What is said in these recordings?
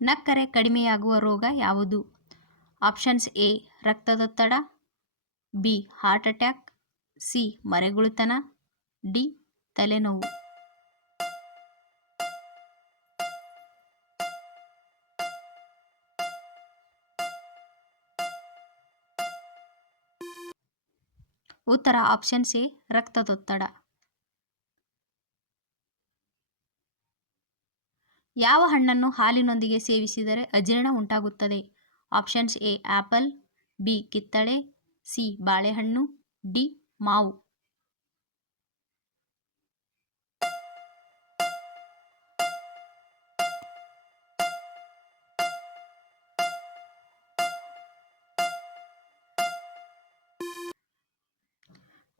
ನಕ್ಕರೆ ಕಡಿಮೆಯಾಗುವ ರೋಗ ಯಾವುದು? ಆಪ್ಷನ್ಸ್ ಎ ರಕ್ತದೊತ್ತಡ, ಬಿ ಹಾರ್ಟ್ ಅಟ್ಯಾಕ್, ಸಿ ಮರೆಗುಳಿತನ, ಡಿ ತಲೆನೋವು. ಉತ್ತರ ಆಪ್ಷನ್ಸ್ ಎ ರಕ್ತದೊತ್ತಡ. ಯಾವ ಹಣ್ಣನ್ನು ಹಾಲಿನೊಂದಿಗೆ ಸೇವಿಸಿದರೆ ಅಜೀರ್ಣ ಉಂಟಾಗುತ್ತದೆ? ಆಪ್ಷನ್ಸ್ ಎ ಆಪಲ್, ಬಿ ಕಿತ್ತಳೆ, ಸಿ ಬಾಳೆಹಣ್ಣು, ಡಿ ಮಾವು.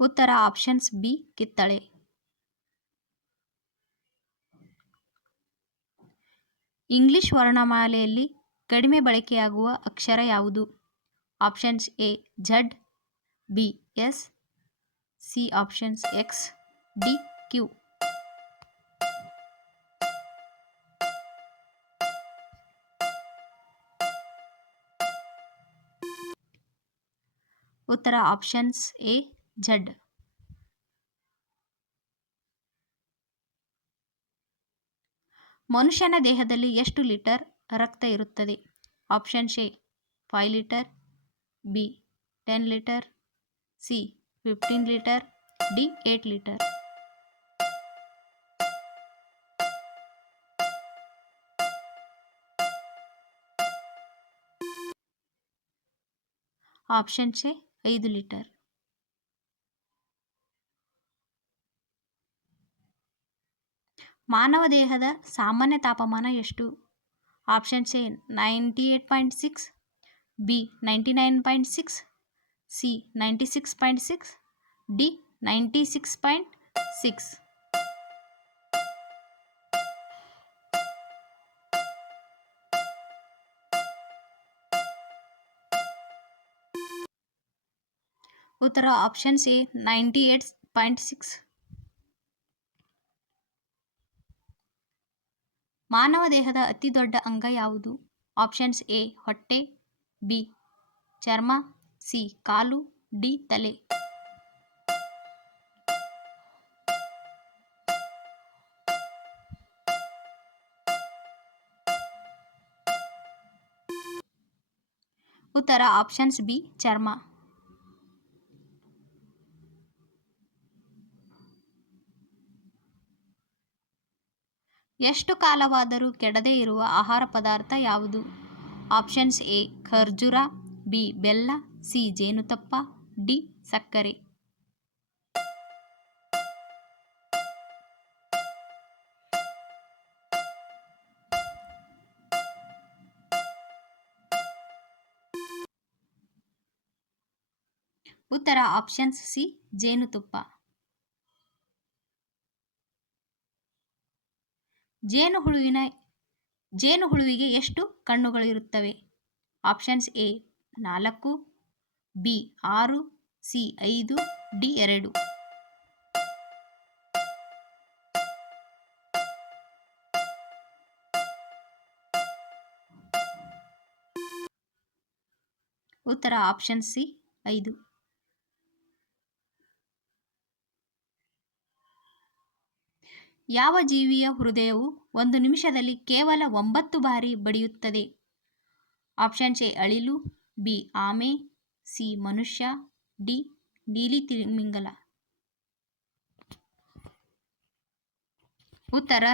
ಉತ್ತರ ಆಪ್ಷನ್ಸ್ ಬಿ ಕಿತ್ತಳೆ. ಇಂಗ್ಲಿಷ್ ವರ್ಣಮಾಲೆಯಲ್ಲಿ ಕಡಿಮೆ ಬಳಕೆಯಾಗುವ ಅಕ್ಷರ ಯಾವುದು? Options A Z, B S, C options X, D Q. ಉತ್ತರ ಆಪ್ಷನ್ಸ್ ಎ ಝಡ್. ಮನುಷ್ಯನ ದೇಹದಲ್ಲಿ ಎಷ್ಟು ಲೀಟರ್ ರಕ್ತ ಇರುತ್ತದೆ? Options A 5 litre, B 10 litre, C 15 litre, D 8 litre. Options A 5 litre. ಮಾನವ ದೇಹದ ಸಾಮಾನ್ಯ ತಾಪಮಾನ ಎಷ್ಟು? Options A 98.6, B 99.6, C 96.6, D 96.6. ಉತ್ತರ ಆಪ್ಷನ್ಸ್ ಎ 98.6. ಮಾನವ ದೇಹದ ಅತಿ ದೊಡ್ಡ ಅಂಗ ಯಾವುದು? ಆಪ್ಷನ್ಸ್ ಎ ಹೊಟ್ಟೆ, ಬಿ ಚರ್ಮ, ಸಿ ಕಾಲು, ಡಿ ತಲೆ. ಉತ್ತರ ಆಪ್ಷನ್ಸ್ ಬಿ ಚರ್ಮ. ಎಷ್ಟು ಕಾಲವಾದರೂ ಕೆಡದೇ ಇರುವ ಆಹಾರ ಪದಾರ್ಥ ಯಾವುದು? ಆಪ್ಷನ್ಸ್ ಎ ಖರ್ಜೂರ, ಬಿ ಬೆಲ್ಲ, ಸಿ ಜೇನುತುಪ್ಪ, ಡಿ ಸಕ್ಕರೆ. ಉತ್ತರ ಆಪ್ಷನ್ಸ್ ಸಿ ಜೇನುತುಪ್ಪ. ಜೇನುಹುಳುವಿಗೆ ಎಷ್ಟು ಕಣ್ಣುಗಳಿರುತ್ತವೆ? Options A 4, B 6, C 5, D 2. ಉತ್ತರ ಆಪ್ಷನ್ ಸಿ 5. ಯಾವ ಜೀವಿಯ ಹೃದಯವು 1 ನಿಮಿಷದಲ್ಲಿ ಕೇವಲ 9 ಬಾರಿ ಬಡಿಯುತ್ತದೆ? ಆಪ್ಷನ್ಸ್ ಎ ಅಳಿಲು, ಬಿ ಆಮೆ, ಸಿ ಮನುಷ್ಯ, ಡಿ ನೀಲಿ ತಿಮಿಂಗಲ. ಉತ್ತರ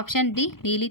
ಆಪ್ಷನ್ ಡಿ ನೀಲಿ